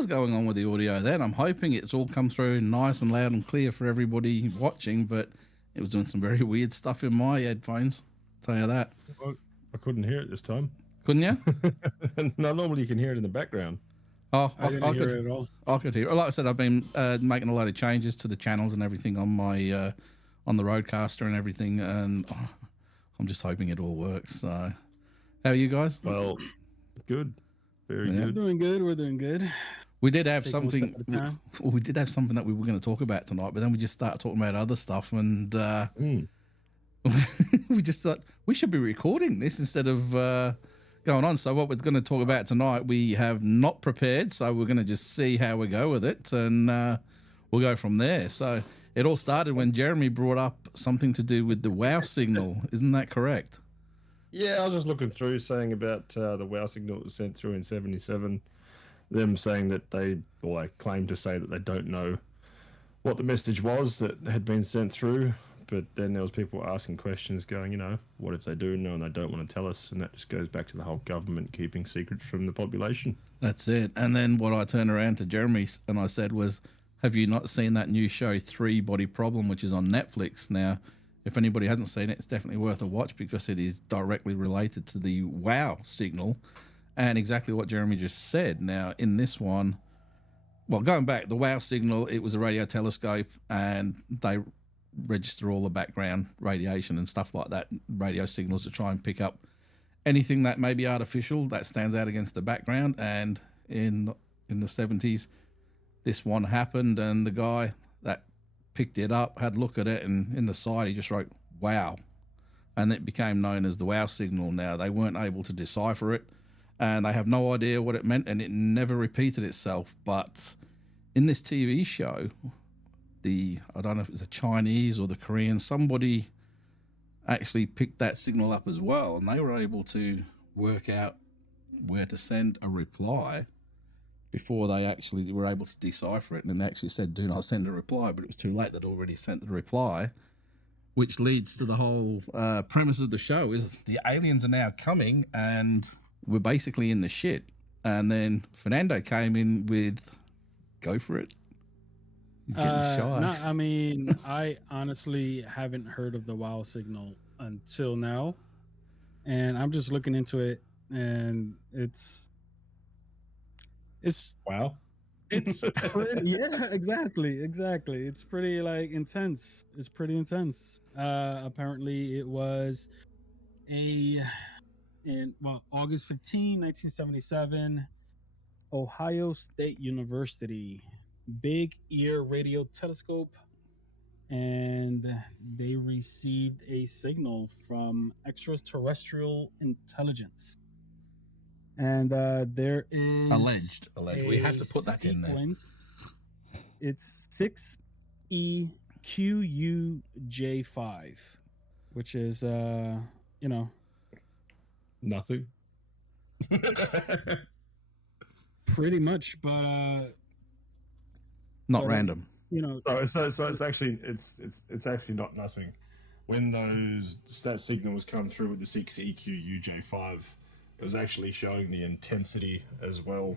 was going on with the audio then. I'm hoping it's all come through nice and loud and clear for everybody watching, but it was doing some very weird stuff in my headphones. I'll tell you that. Well, I couldn't hear it this time. Couldn't you? No, normally you can hear it in the background. Oh, I didn't hear it at all. I could hear it. Like I said, I've been making a lot of changes to the channels and everything on my on the Rodecaster and everything, and I'm just hoping it all works. So, how are you guys? Well, good. Very good. We're doing good. We did have Take one something. step at a time. We did have something that we were going to talk about tonight, but then we just started talking about other stuff, and we just thought we should be recording this instead of going on. So what we're going to talk about tonight, we have not prepared, so we're going to just see how we go with it, and we'll go from there. So it all started when Jeremy brought up something to do with the WOW signal. Isn't that correct? Yeah, I was just looking through saying about the WOW signal that was sent through in 77. Them saying that they claim to say that they don't know what the message was that had been sent through. But then there was people asking questions going, what if they do know and they don't want to tell us? And that just goes back to the whole government keeping secrets from the population. That's it. And then what I turned around to Jeremy and I said was, have you not seen that new show, 3 Body Problem, which is on Netflix? Now, if anybody hasn't seen it, it's definitely worth a watch because it is directly related to the WOW signal and exactly what Jeremy just said. Now, in this one, well, going back, the WOW signal, it was a radio telescope and they register all the background radiation and stuff like that, radio signals to try and pick up anything that may be artificial that stands out against the background. And in the 70s, this one happened and the guy that picked it up had a look at it and in the side he just wrote WOW, and it became known as the WOW signal. Now, they weren't able to decipher it and they have no idea what it meant, and it never repeated itself. But in this TV show, I don't know if it's the Chinese or the Korean, somebody actually picked that signal up as well, and they were able to work out where to send a reply before they actually were able to decipher it. And they actually said, do not send a reply, but it was too late. They'd already sent the reply, which leads to the whole premise of the show is the aliens are now coming and we're basically in the shit. And then Fernando came in with, go for it. He's getting shy. No, I mean, I honestly haven't heard of the WOW signal until now, and I'm just looking into it, and it's Wow. It's pretty, yeah, exactly. It's pretty intense. It's pretty intense. Apparently, it was August 15, 1977, Ohio State University. Big Ear Radio Telescope, and they received a signal from extraterrestrial intelligence. And there is alleged. We have to put that in there. It's 6EQUJ5, which is nothing. Pretty much, but not random. So it's actually not nothing. When that signal was come through with the 6EQUJ5, it was actually showing the intensity as well.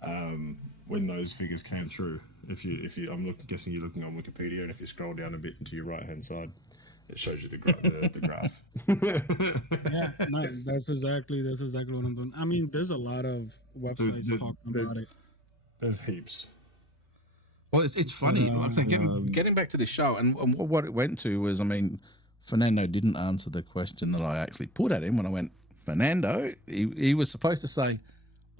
When those figures came through, guessing you're looking on Wikipedia, and if you scroll down a bit into your right hand side, it shows you the graph. Yeah, no, that's exactly what I'm doing. I mean, there's a lot of websites talking about it. There's heaps. Well, it's funny. Like I said, getting back to the show, and what it went to was, I mean, Fernando didn't answer the question that I actually put at him when I went, Fernando, he was supposed to say,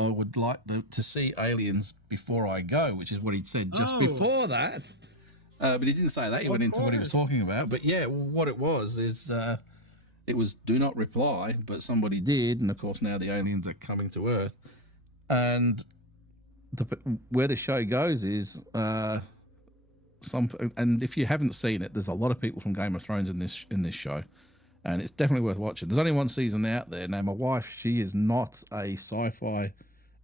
I would like to see aliens before I go, which is what he'd said just before that. But he didn't say that. He went into what he was talking about. But yeah, what it was is it was do not reply, but somebody did. And of course, now the aliens are coming to Earth. And where the show goes is and if you haven't seen it, there's a lot of people from Game of Thrones in this show, and it's definitely worth watching. There's only one season out there. Now, my wife, she is not a sci-fi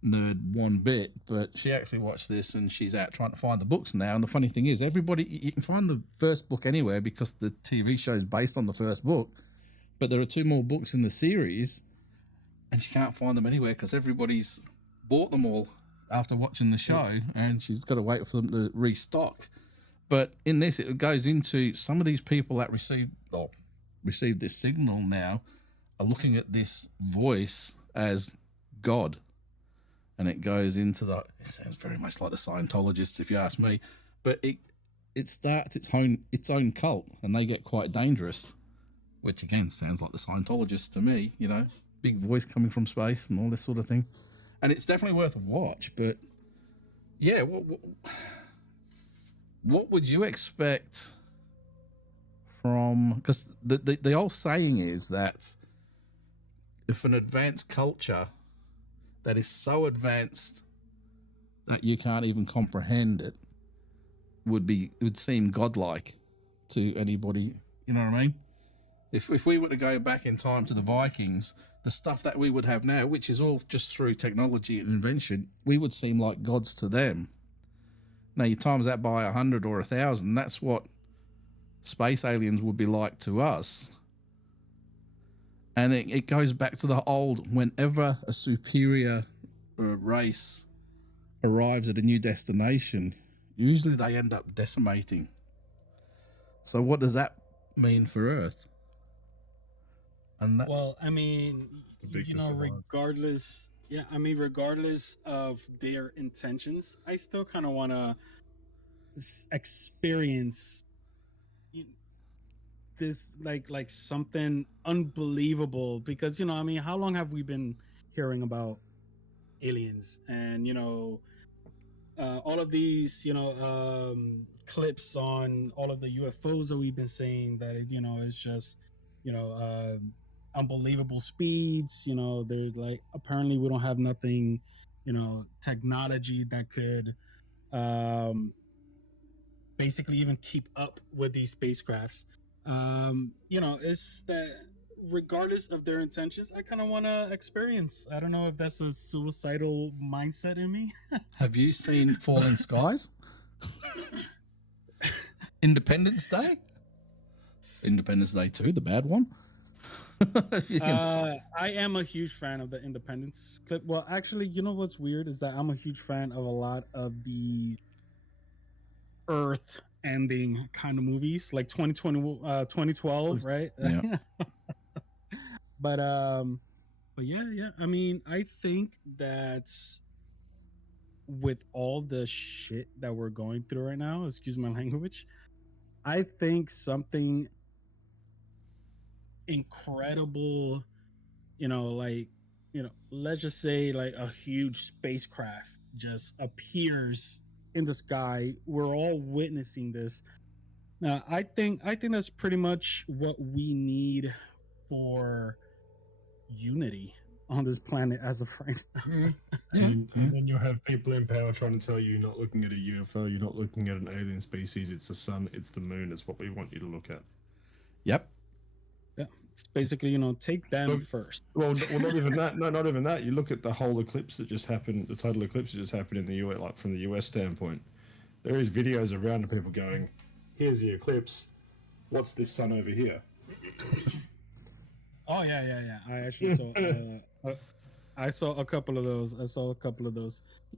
nerd one bit, but she actually watched this and she's out trying to find the books now. And the funny thing is, you can find the first book anywhere because the TV show is based on the first book, but there are 2 more books in the series and she can't find them anywhere because everybody's bought them all. after watching the show, and she's got to wait for them to restock. But in this, it goes into some of these people that received this signal now are looking at this voice as God. And it goes into it sounds very much like the Scientologists, if you ask me. But it starts its own cult, and they get quite dangerous, which again sounds like the Scientologists to me, you know, big voice coming from space and all this sort of thing. And it's definitely worth a watch. But yeah, what would you expect from, because the old saying is that if an advanced culture that is so advanced that you can't even comprehend it would seem godlike to anybody, you know what I mean? If we were to go back in time to the Vikings, the stuff that we would have now, which is all just through technology and invention, we would seem like gods to them. Now you times that by 100 or 1,000, that's what space aliens would be like to us. And it goes back to the old, whenever a superior race arrives at a new destination, usually they end up decimating. So what does that mean for Earth? And well, I mean, you know, regardless of their intentions, I still kind of want to experience this like something unbelievable, because, you know, I mean, how long have we been hearing about aliens and, you know, all of these, you know, clips on all of the UFOs that we've been saying that you know, it's just, you know, unbelievable speeds, you know, they're like, apparently we don't have nothing, you know, technology that could basically even keep up with these spacecrafts. You know, it's that regardless of their intentions, I kind of want to experience. I don't know if that's a suicidal mindset in me. have you seen Falling Skies? Independence Day? Independence Day 2, the bad one? I am a huge fan of the Independence clip. Well, actually, you know what's weird is that I'm a huge fan of a lot of the Earth ending kind of movies, like 2012, right? Yeah. But yeah. I mean, I think that with all the shit that we're going through right now, excuse my language, I think something incredible, you know, like, you know, let's just say like a huge spacecraft just appears in the sky. We're all witnessing this. Now, I think that's pretty much what we need for unity on this planet as of right now. And then you'll have people in power trying to tell you you're not looking at a UFO, you're not looking at an alien species, it's the sun, it's the moon, it's what we want you to look at. Yep. Yeah, it's basically, you know, take them first. Well, not even that. No, not even that. You look at the whole eclipse that just happened, the total eclipse that just happened in the US, like from the US standpoint. There is videos around of people going, here's the eclipse, what's this sun over here? Oh yeah. I actually saw. I saw a couple of those.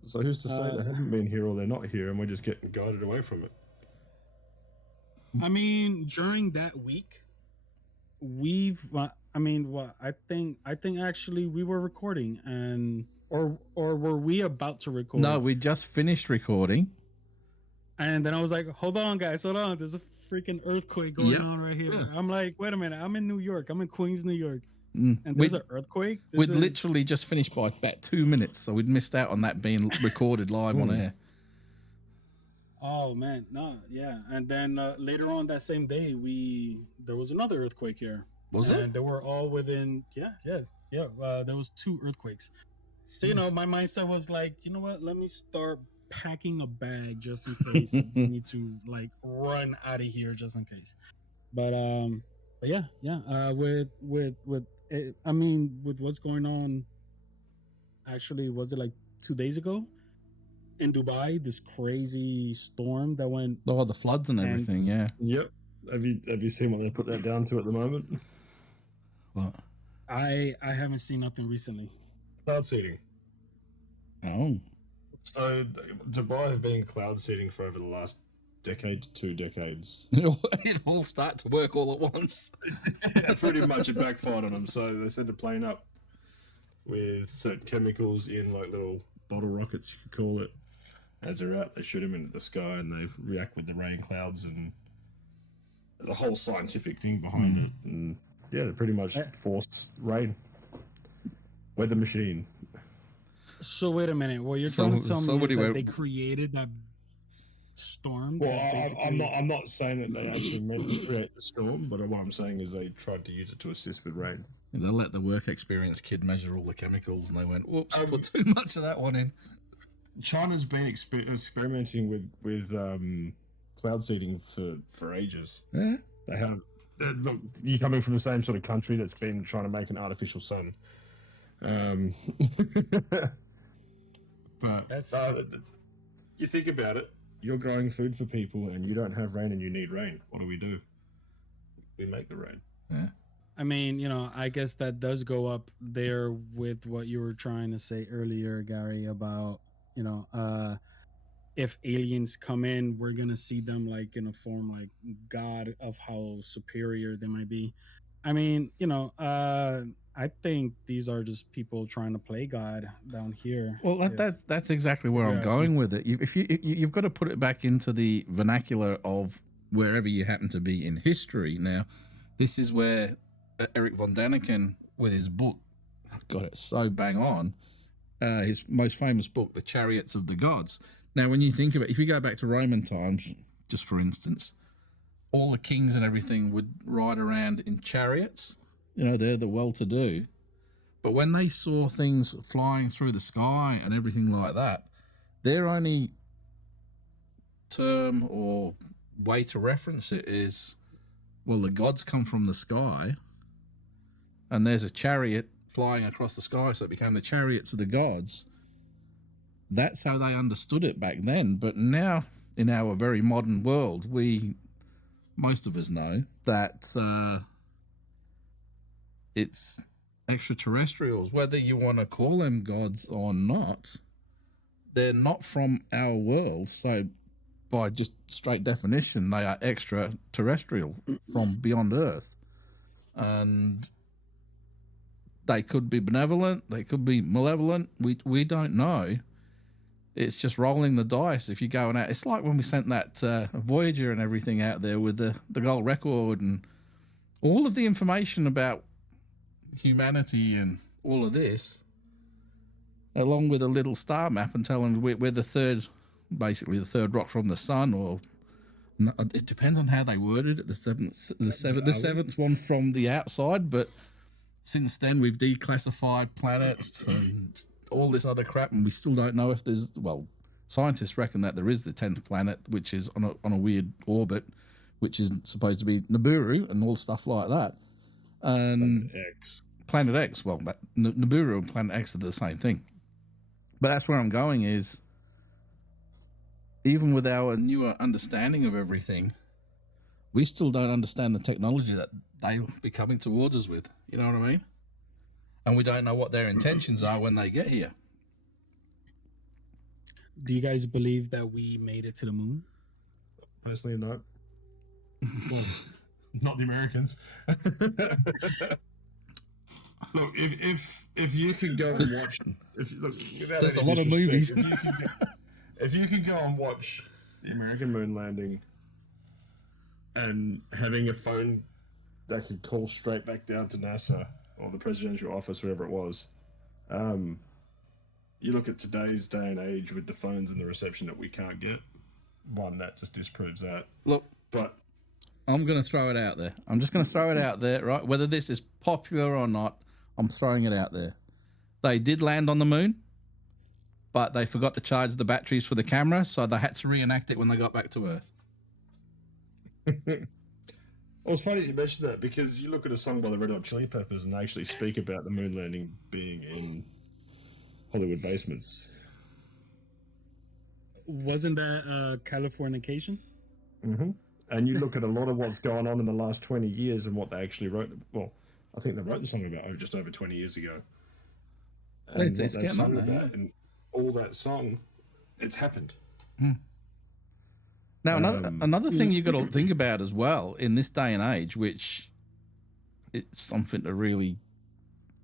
So who's to say they haven't been here or they're not here, and we're just getting guided away from it? I mean, during that week, I think actually we were recording, and or were we about to record? No, we just finished recording. And then I was like, hold on, guys, hold on. There's a freaking earthquake going on right here. I'm like, wait a minute. I'm in New York. I'm in Queens, New York. And there's an earthquake. We'd literally just finished by about 2 minutes, so we'd missed out on that being recorded live on air. Oh man, no, yeah. And then later on that same day, there was another earthquake here. Was it? And they were all within, yeah. There was 2 earthquakes. So, you know, my mindset was like, you know what? Let me start packing a bag just in case we need to like run out of here just in case. But yeah. With what's going on, actually, was it like 2 days ago in Dubai, this crazy storm that went, the floods and everything. Yeah. Yep. Have you seen what they put that down to at the moment? What? I haven't seen nothing recently. Cloud seeding. Oh. So Dubai have been cloud seeding for over the last decade to 2 decades. It all start to work all at once. Pretty much it backfired on them. So they sent a plane up with certain chemicals in like little bottle rockets, you could call it. As they're out, they shoot them into the sky and they react with the rain clouds, and there's a whole scientific thing behind it. And yeah, they pretty much force rain. Weather machine. So wait a minute. What you're trying to tell me is that they created that storm? Well, I'm not saying that they actually meant to create the storm, but what I'm saying is they tried to use it to assist with rain. They let the work experience kid measure all the chemicals, and they went, "Whoops, put too much of that one in." China's been experimenting with cloud seeding for ages. Yeah. They have. Look, you're coming from the same sort of country that's been trying to make an artificial sun. But you think about it. You're growing food for people, and you don't have rain, and you need rain. What do? We make the rain. Yeah. I mean, you know, I guess that does go up there with what you were trying to say earlier, Gary, about, you know, if aliens come in, we're going to see them like in a form like God, of how superior they might be. I mean, you know, I think these are just people trying to play God down here. Well, that's exactly where I'm going with it. You've got to put it back into the vernacular of wherever you happen to be in history. Now, this is where Eric von Daniken, with his book, got it so bang on. His most famous book, The Chariots of the Gods. Now, when you think of it, if you go back to Roman times, just for instance, all the kings and everything would ride around in chariots. You know, they're the well-to-do. But when they saw things flying through the sky and everything like that, their only term or way to reference it is, well, the gods come from the sky, and there's a chariot flying across the sky, so it became the chariots of the gods. That's how they understood it back then. But now, in our very modern world, most of us know that it's extraterrestrials. Whether you want to call them gods or not, they're not from our world. So by just straight definition, they are extraterrestrial from beyond Earth. And they could be benevolent, they could be malevolent. We don't know. It's just rolling the dice if you're going out. It's like when we sent that Voyager and everything out there with the gold record and all of the information about humanity and all of this, along with a little star map and telling we're the third rock from the sun, or it depends on how they worded it. The seventh one from the outside, but since then we've declassified planets and all this other crap, and we still don't know if there's. Well, scientists reckon that there is the 10th planet, which is on a weird orbit, which is supposed to be Nibiru and all stuff like that. And Planet X. Well, Nibiru and Planet X are the same thing. But that's where I'm going is, even with our newer understanding of everything, we still don't understand the technology that they'll be coming towards us with. You know what I mean? And we don't know what their intentions are when they get here. Do you guys believe that we made it to the moon? Personally, not. Well, not the Americans. Look, if you can go and watch, there's a lot of movies. If you can go and watch the American moon landing, and having a phone that could call straight back down to NASA or the presidential office, wherever it was, you look at today's day and age with the phones and the reception that we can't get. One, that just disproves that. Look, but I'm going to throw it out there. I'm just going to throw it out there, right? Whether this is popular or not, I'm throwing it out there. They did land on the moon, but they forgot to charge the batteries for the camera, so they had to reenact it when they got back to Earth. Well, it's funny you mentioned that, because you look at a song by the Red Hot Chili Peppers and they actually speak about the moon landing being in Hollywood basements. Wasn't that Californication? Mm-hmm. And you look at a lot of what's gone on in the last 20 years and what they actually wrote. Well, I think they wrote the song about just over 20 years ago. And it's getting on there, and all that song It's happened. Now, another thing you've got to think about as well in this day and age, which it's something to really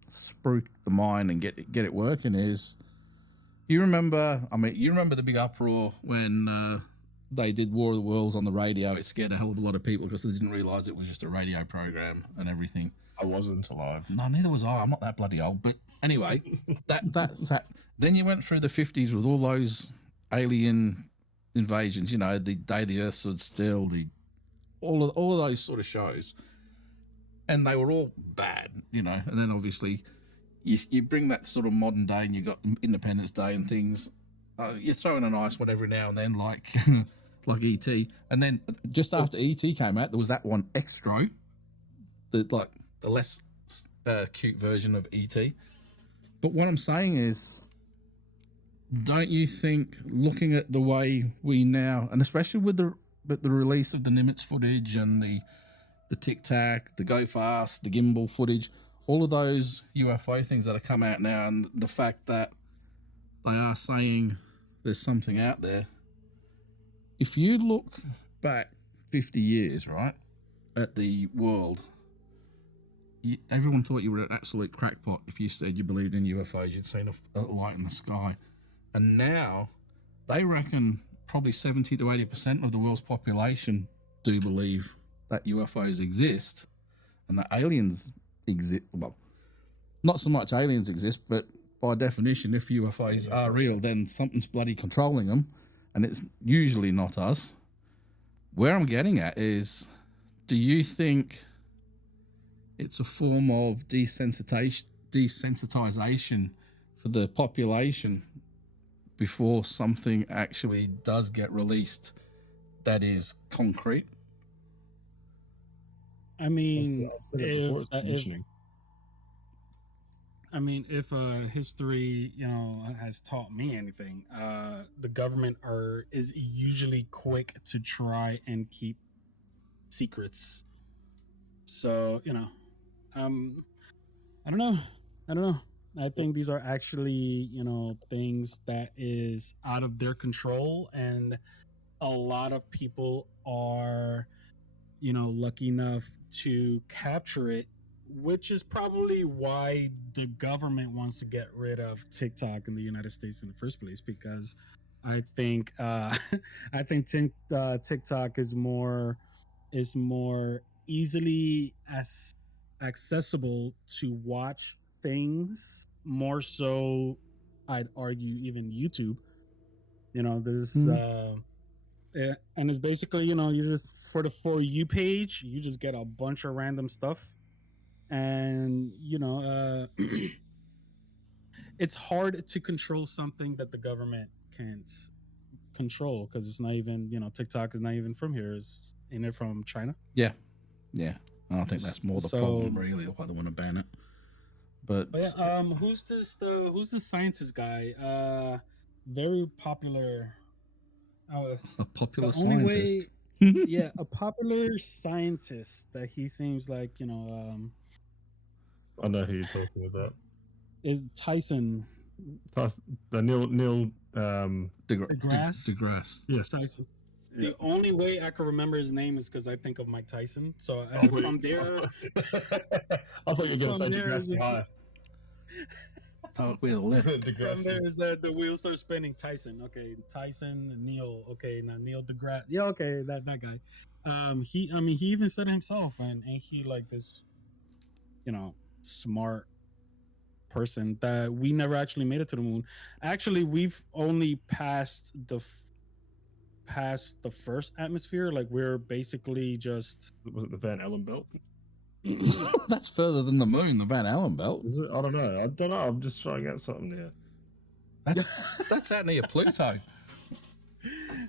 spruik the mind and get it working, is you remember the big uproar when they did War of the Worlds on the radio. It scared a hell of a lot of people because they didn't realise it was just a radio program and everything. I wasn't alive. No, neither was I. I'm not that bloody old. But anyway, that's that. Then you went through the 50s with all those alien invasions, you know, the Day the Earth Stood Still, all of those sort of shows, and they were all bad, you know. And then obviously you bring that sort of modern day, and you got Independence Day and things. You throw in a nice one every now and then, like like E.T. And then just after E.T. came out, there was that one Extro, the less cute version of E.T. But what I'm saying is, don't you think, looking at the way we now, and especially with the release of the Nimitz footage and the Tic Tac, the Go Fast, the gimbal footage, all of those UFO things that have come out now, and the fact that they are saying there's something out there. If you look back 50 years, right, at the world, everyone thought you were an absolute crackpot if you said you believed in UFOs, you'd seen a light in the sky. And now they reckon probably 70 to 80% of the world's population do believe that UFOs exist and that aliens exist. Well, not so much aliens exist, but by definition, if UFOs are real, then something's bloody controlling them, and it's usually not us. Where I'm getting at is, do you think it's a form of desensitization for the population before something actually does get released that is concrete? I mean, if history, you know, has taught me anything, the government is usually quick to try and keep secrets. So, you know, I don't know. I think these are actually, you know, things that is out of their control, and a lot of people are, you know, lucky enough to capture it, which is probably why the government wants to get rid of TikTok in the United States in the first place, because I think TikTok is more easily accessible to watch things, more so I'd argue even YouTube. You know, there's and it's basically, you know, you just, for the For You page, you just get a bunch of random stuff, and you know, it's hard to control something that the government can't control, because it's not even, you know, TikTok is not even from here, it's in it from China. Yeah. I think that's more the problem, really, why they want to ban it. But yeah, who's the scientist guy? Very popular. A popular scientist. Yeah, a popular scientist that he seems like, you know. I know who you're talking about. Is Tyson? Neil deGrasse. Yes, Tyson. The only way I can remember his name is because I think of Mike Tyson. So from there, I thought you were going to say deGrasse High. From there is that the wheel starts spinning. Tyson, okay, Tyson, Neil, okay, now Neil deGrasse, yeah, okay, that guy. He even said it himself, and he like this, you know, smart person that we never actually made it to the moon. Actually, we've only passed the first atmosphere. Like, we're basically just, was it the Van Allen belt? That's further than the moon, the Van Allen belt. Is it? I don't know. I'm just throwing out something there. That's out near Pluto.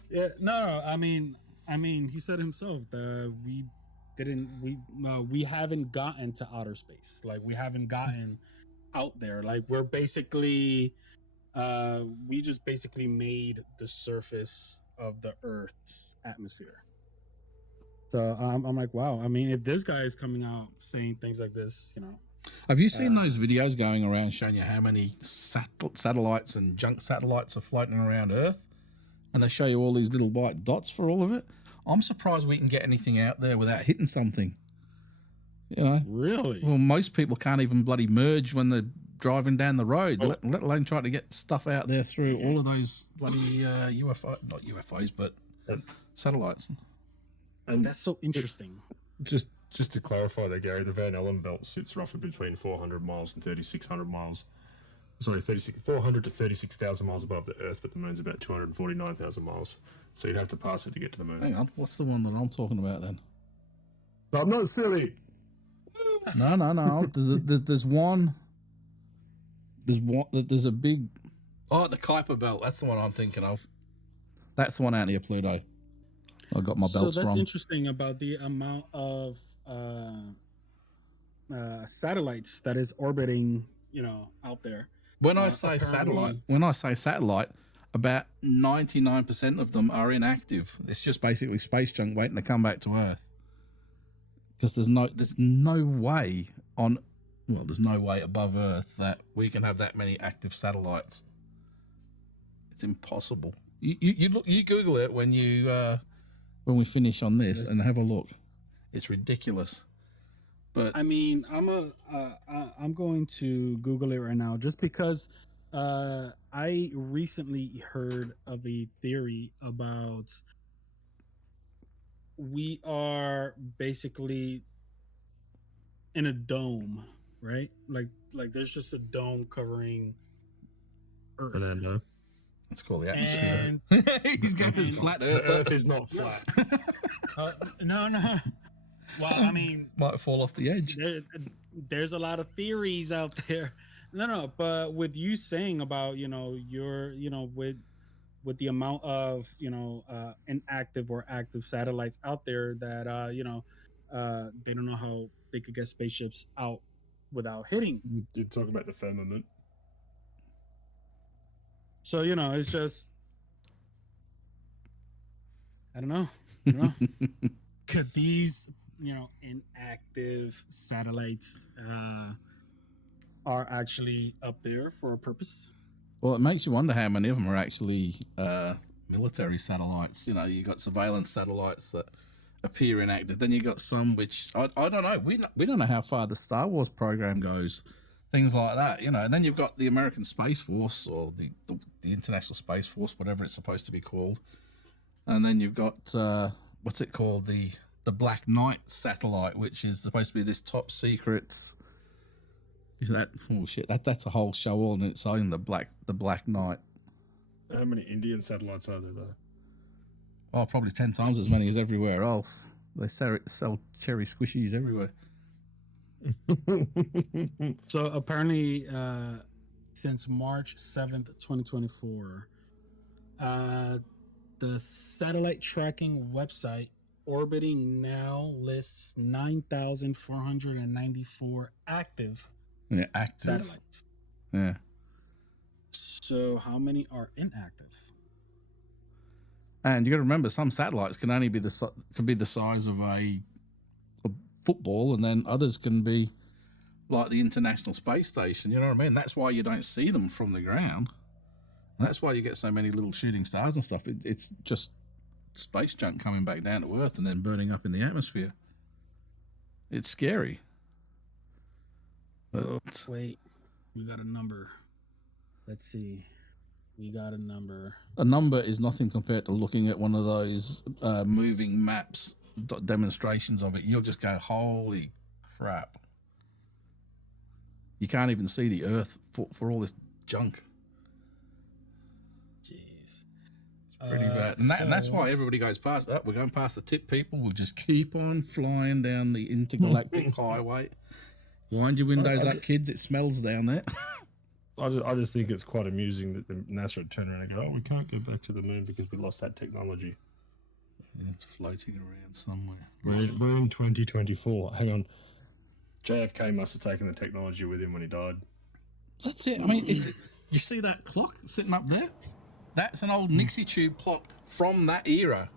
Yeah, no. I mean, he said himself that we haven't gotten to outer space. Like, we haven't gotten out there. Like, we're basically, we just basically made the surface of the Earth's atmosphere. So I'm like, wow. I mean, if this guy is coming out saying things like this, you know. Have you seen those videos going around showing you how many satellites and junk satellites are floating around Earth? and they show you all these little white dots for all of it. I'm surprised we can get anything out there without hitting something. You know, Really? well, most people can't even bloody merge when they're driving down the road, let alone try to get stuff out there through all of those bloody not UFOs, but satellites. And That's so interesting. just to clarify there, Gary, the Van Allen belt sits roughly between 400 miles and 3,600 miles. Sorry, 400 to 36,000 miles above the Earth, but the moon's about 249,000 miles. So you'd have to pass it to get to the moon. Hang on, what's the one that I'm talking about then? But I'm not silly. No. There's one. There's a big. Oh, the Kuiper belt. That's the one I'm thinking of. That's the one out near Pluto. I got my belts So that's wrong. interesting about the amount of satellites that is orbiting, out there. When I say satellite, about 99% of them are inactive. It's just basically space junk waiting to come back to Earth. Because there's no way there's no way above Earth that we can have that many active satellites. It's impossible. You Google it when we finish on this and have a look. It's ridiculous. But I mean, I'm going to Google it right now just because I recently heard of a theory about we are basically in a dome, right? Like there's just a dome covering Earth. Fernando. let's call the atmosphere. And He's got this flat Earth. The Earth is not flat. no. Well, I mean, Might fall off the edge. there's a lot of theories out there. No, but with you saying about with the amount of inactive or active satellites out there that they don't know how they could get spaceships out without hitting. You're talking about the firmament. So it's just I don't know. Could these inactive satellites are actually up there for a purpose? Well, it makes you wonder how many of them are actually military satellites. You got surveillance satellites that appear inactive. Then you got some which I don't know. We don't know how far the Star Wars program goes. Things like that, And then you've got the American Space Force or the International Space Force, whatever it's supposed to be called. And then you've got what's it called, the Black Knight satellite, which is supposed to be this top secret. Is that that's a whole show all in its own. The Black Knight. How many Indian satellites are there, though? Oh, probably 10 times as many as everywhere else. They sell cherry squishies everywhere. So apparently, since March 7th, 2024, the satellite tracking website Orbiting Now lists 9,494 active satellites. Yeah. So how many are inactive? And you got to remember, some satellites can only be the size of a football, and then others can be like the International Space Station. You know what I mean? That's why you don't see them from the ground. And that's why you get so many little shooting stars and stuff. It's just space junk coming back down to Earth and then burning up in the atmosphere. It's scary. But Wait, we got a number. Let's see. We got a number. a number is nothing compared to looking at one of those moving maps, demonstrations of it. You'll just go, holy crap. You can't even see the Earth for all this junk. Jeez. It's pretty bad. And that's why everybody goes past that. We're going past the tip, people. We'll just keep on flying down the intergalactic highway. Wind your windows up, kids. It smells down there. I just think it's quite amusing that the NASA would turn around and go, "Oh, we can't go back to the moon because we lost that technology." It's floating around somewhere. We're in 2024. Hang on. JFK must have taken the technology with him when he died. That's it. I mean, you see that clock sitting up there? That's an old Nixie tube clock from that era.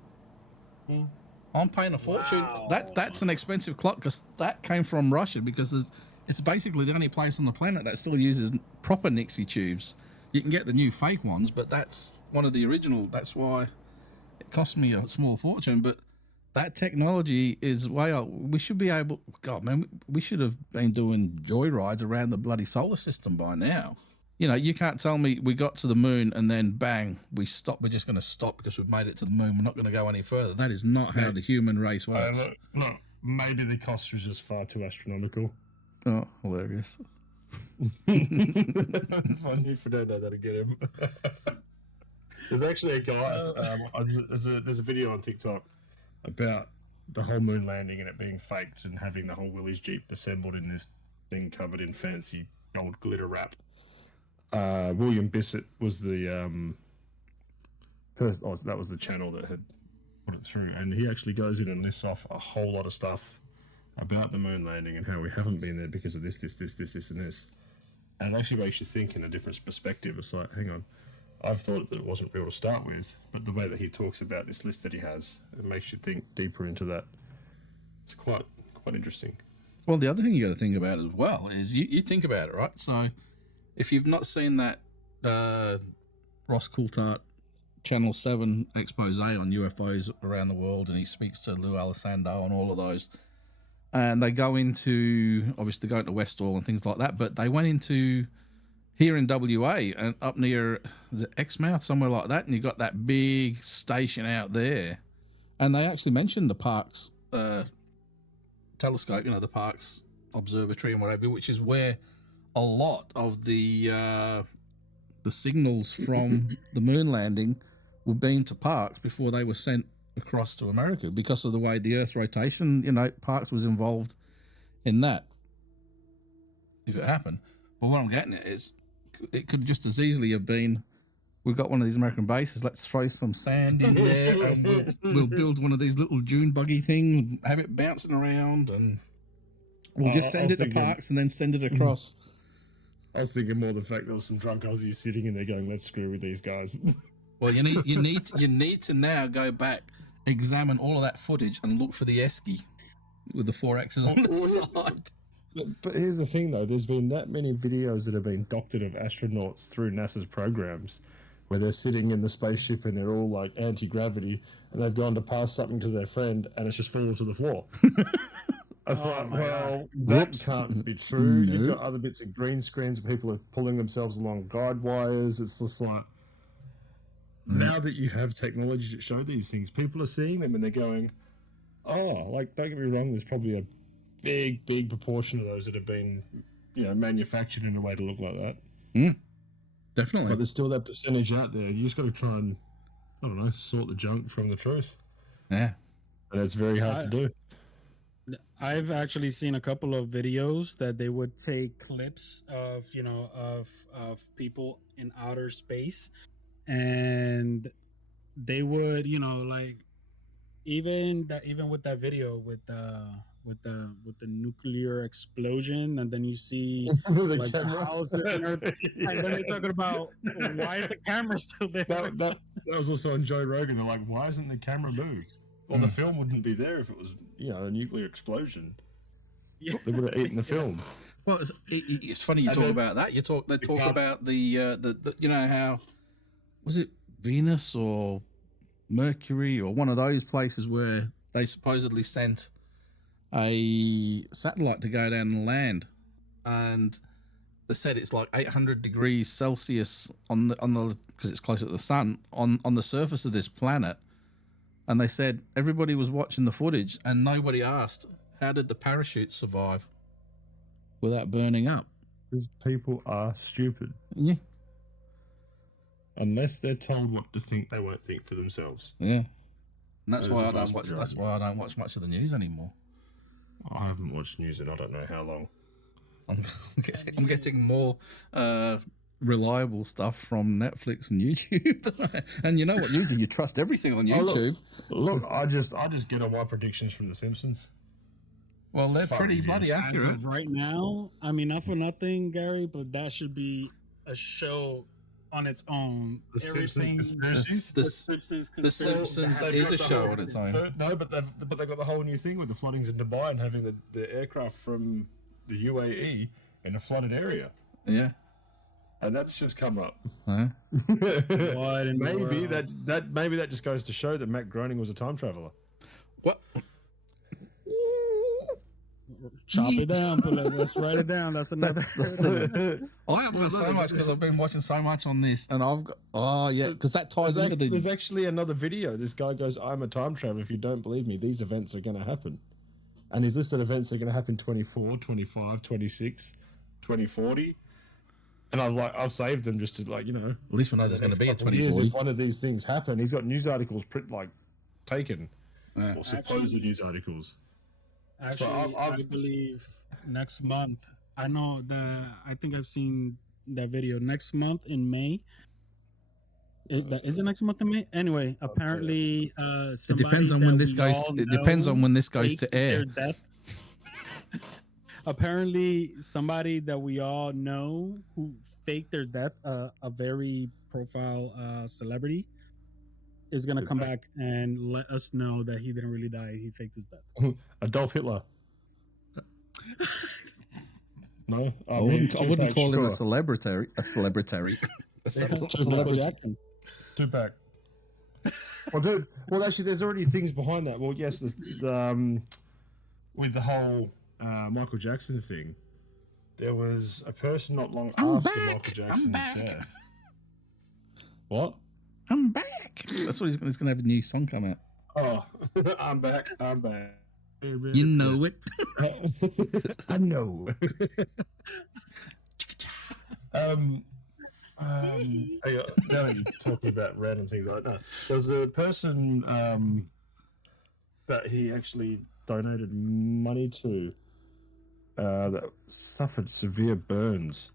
I'm paying a fortune. Wow. That's an expensive clock because that came from Russia, because it's basically the only place on the planet that still uses proper Nixie tubes. You can get the new fake ones, but that's one of the original. That's why it cost me a small fortune. But that technology is way up. We should be able. God, man, we should have been doing joyrides around the bloody solar system by now. You know, you can't tell me we got to the moon and then bang, we stop. We're just going to stop because we've made it to the moon. We're not going to go any further. That is not how the human race works. Look, maybe the cost was just far too astronomical. Oh, hilarious. If I knew Fernando, that'd get him. There's actually a guy, there's a video on TikTok about the whole moon landing and it being faked and having the whole Willys Jeep assembled in this thing covered in fancy gold glitter wrap. William Bissett was the that was the channel that had put it through, and he actually goes in and lists off a whole lot of stuff about the moon landing and how we haven't been there because of this, and this. And it actually makes you think in a different perspective. It's like, hang on, I've thought that it wasn't real to start with, but the way that he talks about this list that he has, it makes you think deeper into that. It's quite interesting. Well, the other thing you got to think about as well is you think about it, right? So if you've not seen that Ross Coulthart Channel 7 expose on UFOs around the world, and he speaks to Lou Alessandro and all of those, and they go into, obviously going to Westall and things like that, but they went into here in WA and up near the Exmouth, somewhere like that, and you got that big station out there, and they actually mentioned the Parkes telescope, you know, the Parkes Observatory and whatever, which is where a lot of the signals from the moon landing were beamed to Parkes before they were sent across to America because of the way the Earth's rotation. You know, Parkes was involved in that if it happened. But what I'm getting at is it could just as easily have been, we've got one of these American bases, let's throw some sand in there and we'll build one of these little dune buggy things, have it bouncing around, and we'll just send it to Parkes and then send it across. I was thinking more the fact there was some drunk Aussies sitting in there going, let's screw with these guys. Well, you need to now go back, examine all of that footage and look for the esky with the 4 X's on the side. But here's the thing, though. There's been that many videos that have been doctored of astronauts through NASA's programs where they're sitting in the spaceship and they're all like anti-gravity and they've gone to pass something to their friend and it's just fallen to the floor. It's that can't be true. No. You've got other bits of green screens where people are pulling themselves along guide wires. It's just like, now that you have technology to show these things, people are seeing them and they're going, oh, like, don't get me wrong, there's probably a big proportion of those that have been, you know, manufactured in a way to look like that. Definitely. But there's still that percentage out there. You just got to try and, I don't know, sort the junk from the truth. Yeah. And it's very hard to do. I've actually seen a couple of videos that they would take clips of, you know, of people in outer space, and they would, you know, like even with that video with the nuclear explosion, and then you see like the houses and everything, and then they're talking about why is the camera still there? That was also on Joe Rogan. They're like, why isn't the camera moved? Well, the film wouldn't be there if it was, you know, a nuclear explosion. Yeah. They would have eaten the film. Well, it's funny you talk about that. They talk about the you know, how was it Venus or Mercury or one of those places where they supposedly sent a satellite to go down and land, and they said it's like 800 degrees Celsius on the because it's closer to the sun on the surface of this planet. And they said everybody was watching the footage and nobody asked, how did the parachute survive without burning up? Because people are stupid. Yeah. Unless they're told what to think, they won't think for themselves. Yeah. And that's why I don't watch much of the news anymore. I haven't watched news in I don't know how long. I'm getting more reliable stuff from Netflix and YouTube. And you know what? Usually you trust everything on YouTube. Look, I just get all my predictions from The Simpsons. Well, they're pretty bloody accurate. As of right now, I mean, not for nothing, Gary, but that should be a show on its own. The Simpsons conspiracies. The Simpsons is a show on its own. No, but they've got the whole new thing with the floodings in Dubai and having the aircraft from the UAE in a flooded area. Yeah. And that's just come up. Huh? What in the Maybe world? maybe that just goes to show that Matt Groening was a time traveler. What? Chop it down, pull it. Let's write it down. That's another. I have got so much because I've been watching so much on this, and I've got because that ties into There's the. actually another video. This guy goes, "I'm a time traveler. If you don't believe me, these events are going to happen." And he's listed events that are going to happen 24, 25, 26, 2040. And I've saved them just to At least we know there's going to be a 2040. If one of these things happen, he's got news articles taken, or supposed news articles. Actually, I believe next month. I think I've seen that video. Next month in May. Is it next month in May? Anyway, apparently, It depends on when this goes. It depends on when this goes to air. Apparently, somebody that we all know who faked their death, a very profile celebrity, is gonna come back and let us know that he didn't really die. He faked his death. Adolf Hitler. No, I wouldn't call him a celebrity. A celebrity. Michael Jackson. Tupac. Well, dude. Well, actually, there's already things behind that. Well, yes, with the whole Michael Jackson thing, there was a person not long after Michael Jackson's death. What? I'm back. That's what he's going to have a new song come out. Oh, I'm back. I'm back. You know it. I know. Now you're talking about random things like that. There was a person that he actually donated money to that suffered severe burns,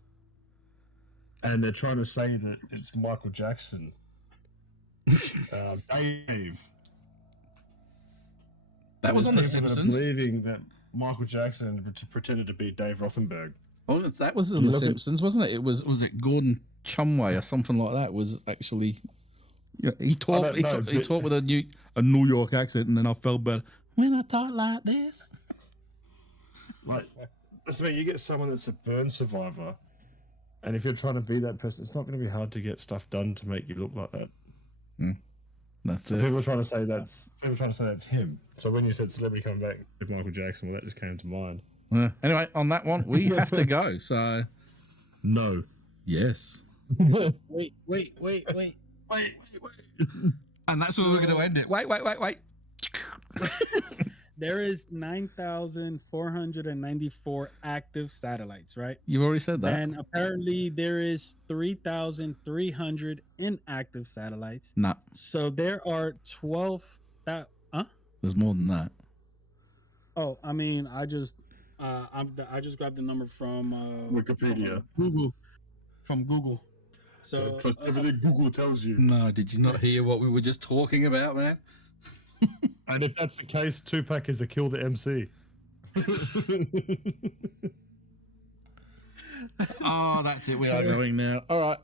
and they're trying to say that it's Michael Jackson. Dave. That was on The Simpsons. Believing that Michael Jackson pretended to be Dave Rothenberg. Oh, that was on The Simpsons, wasn't it? Was it Gordon Chumway or something like that? Was actually, he talked with a New York accent, and then I felt better when I talk like this. Like, that's me. You get someone that's a burn survivor, and if you're trying to be that person, it's not going to be hard to get stuff done to make you look like that. That's so it. People are trying to say that's him. So when you said celebrity coming back with Michael Jackson, well, that just came to mind. Anyway, on that one, we have to go. So, no. Yes. Wait. And that's where we're going to end it. Wait. There is 9,494 active satellites, right? You've already said that. And apparently there is 3,300 inactive satellites. Nah. So there are 12. There's more than that. Oh, I mean, I just grabbed the number from Wikipedia. From Google. So trust everything Google tells you. No, did you not hear what we were just talking about, man? And if that's the case, Tupac is a kill the MC. Oh, that's it. We are going now. All right.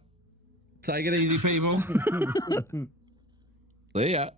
Take it easy, people. See ya.